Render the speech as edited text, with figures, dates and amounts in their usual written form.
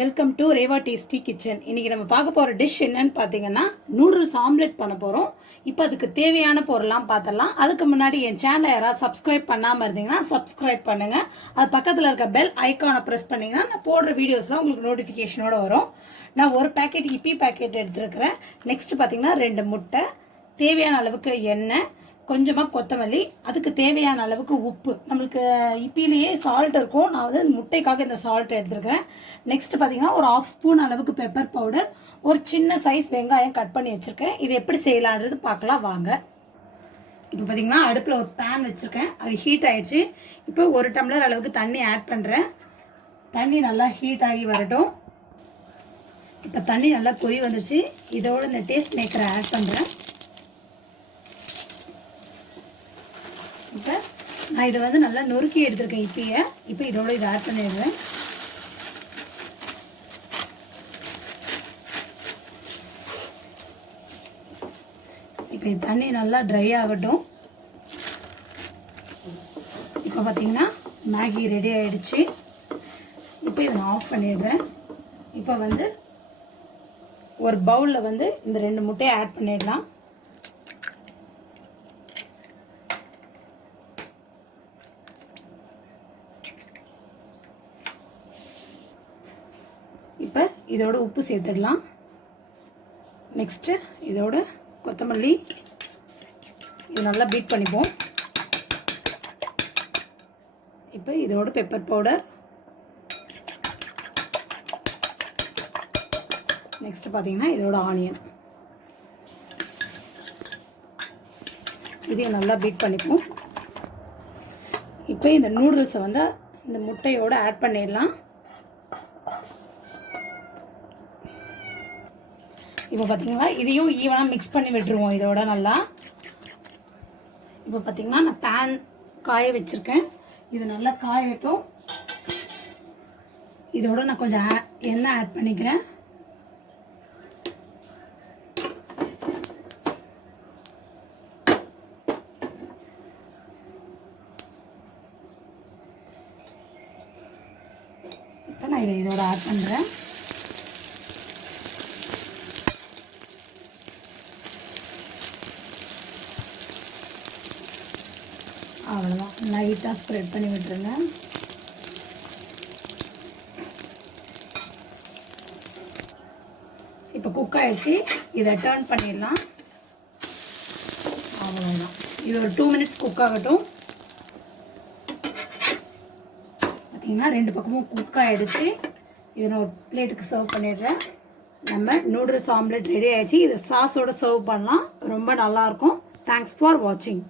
Welcome to Reva tasty kitchen. இன்றைக்கி நம்ம பார்க்க போகிற டிஷ் என்னன்னு பார்த்தீங்கன்னா நூடுல்ஸ் ஆம்லெட் பண்ண போகிறோம். இப்போ அதுக்கு தேவையான பொருள்லாம் பார்த்துடலாம். அதுக்கு முன்னாடி என் சேனலை யாராவது சப்ஸ்கிரைப் பண்ணாமல் இருந்தீங்கன்னா சப்ஸ்கிரைப் பண்ணுங்கள். அது பக்கத்தில் இருக்க பெல் ஐக்கானை ப்ரெஸ் பண்ணிங்கன்னா நான் போடுற வீடியோஸ்லாம் உங்களுக்கு நோட்டிஃபிகேஷனோடு வரும். நான் ஒரு பேக்கெட் இப்பி பேக்கெட் எடுத்துருக்கிறேன். நெக்ஸ்ட்டு பார்த்தீங்கன்னா 2 முட்டை, தேவையான அளவுக்கு எண்ணெய், கொஞ்சமாக கொத்தமல்லி, அதுக்கு தேவையான அளவுக்கு உப்பு. நம்மளுக்கு இப்பிலேயே சால்ட் இருக்கும். நான் வந்து முட்டைக்காக இந்த சால்ட் எடுத்துருக்கிறேன். நெக்ஸ்ட் பார்த்தீங்கன்னா ஒரு 1/2 ஸ்பூன் அளவுக்கு பெப்பர் பவுடர், ஒரு சின்ன சைஸ் வெங்காயம் கட் பண்ணி வச்சுருக்கேன். இது எப்படி செய்யலான்றது பார்க்கலாம் வாங்க. இப்போ பார்த்தீங்கன்னா அடுப்பில் ஒரு பேன் வச்சுருக்கேன். அது ஹீட் ஆகிடுச்சு. இப்போ 1 டம்ளர் அளவுக்கு தண்ணி ஆட் பண்ணுறேன். தண்ணி நல்லா ஹீட் ஆகி வரட்டும். இப்போ தண்ணி நல்லா கொதி வந்துச்சு. இதோட இந்த டேஸ்ட் மேக்கரை ஆட் பண்ணுறேன். இப்போ நான் இதை வந்து நல்லா நொறுக்கி எடுத்துருக்கேன் இப்பயே. இப்போ இதோட இதை ஆட் பண்ணிடுவேன். இப்போ தண்ணி நல்லா ட்ரை ஆகட்டும். இப்போ பார்த்தீங்கன்னா மேகி ரெடி ஆகிடுச்சு. இப்போ இதை நான் ஆஃப் பண்ணிடுறேன். இப்போ வந்து ஒரு பவுலில் வந்து இந்த 2 முட்டையை ஆட் பண்ணிடலாம். இப்போ இதோட உப்பு சேர்த்துடலாம். நெக்ஸ்ட்டு இதோட கொத்தமல்லி, இது நல்லா பீட் பண்ணிப்போம். இப்போ இதோட பெப்பர் பவுடர், நெக்ஸ்ட்டு பார்த்தீங்கன்னா இதோட ஆனியன், இதையும் நல்லா பீட் பண்ணிப்போம். இப்போ இந்த நூடுல்ஸை வந்து இந்த முட்டையோடு ஆட் பண்ணிடலாம். இப்போ பார்த்தீங்கன்னா இதையும் ஈவனாக மிக்ஸ் பண்ணி விட்டுருவோம் இதோட நல்லா. இப்போ பார்த்தீங்கன்னா நான் பேன் காய வச்சுருக்கேன். இது நல்லா காயட்டும். இதோட நான் கொஞ்சம் எண்ணெய் ஆட் பண்ணிக்கிறேன். இப்போ நான் இதை இதோட ஆட் பண்ணுறேன். அவ்வளோதான், லைட்டாக ஸ்ப்ரெட் பண்ணி விட்டுருங்க. இப்போ குக் ஆகிடுச்சு. இதை டர்ன் பண்ணிடலாம். அவ்வளோதான், இது ஒரு 2 மினிட்ஸ் குக் ஆகட்டும். பார்த்தீங்கன்னா 2 பக்கமும் குக் ஆகிடுச்சு. இதை நான் ஒரு பிளேட்டுக்கு சர்வ் பண்ணிடுறேன். நம்ம நூடுல்ஸ் ஆம்லெட் ரெடி ஆகிடுச்சு. இதை சாஸோடு சர்வ் பண்ணலாம். ரொம்ப நல்லாயிருக்கும். தேங்க்ஸ் ஃபார் வாட்சிங்.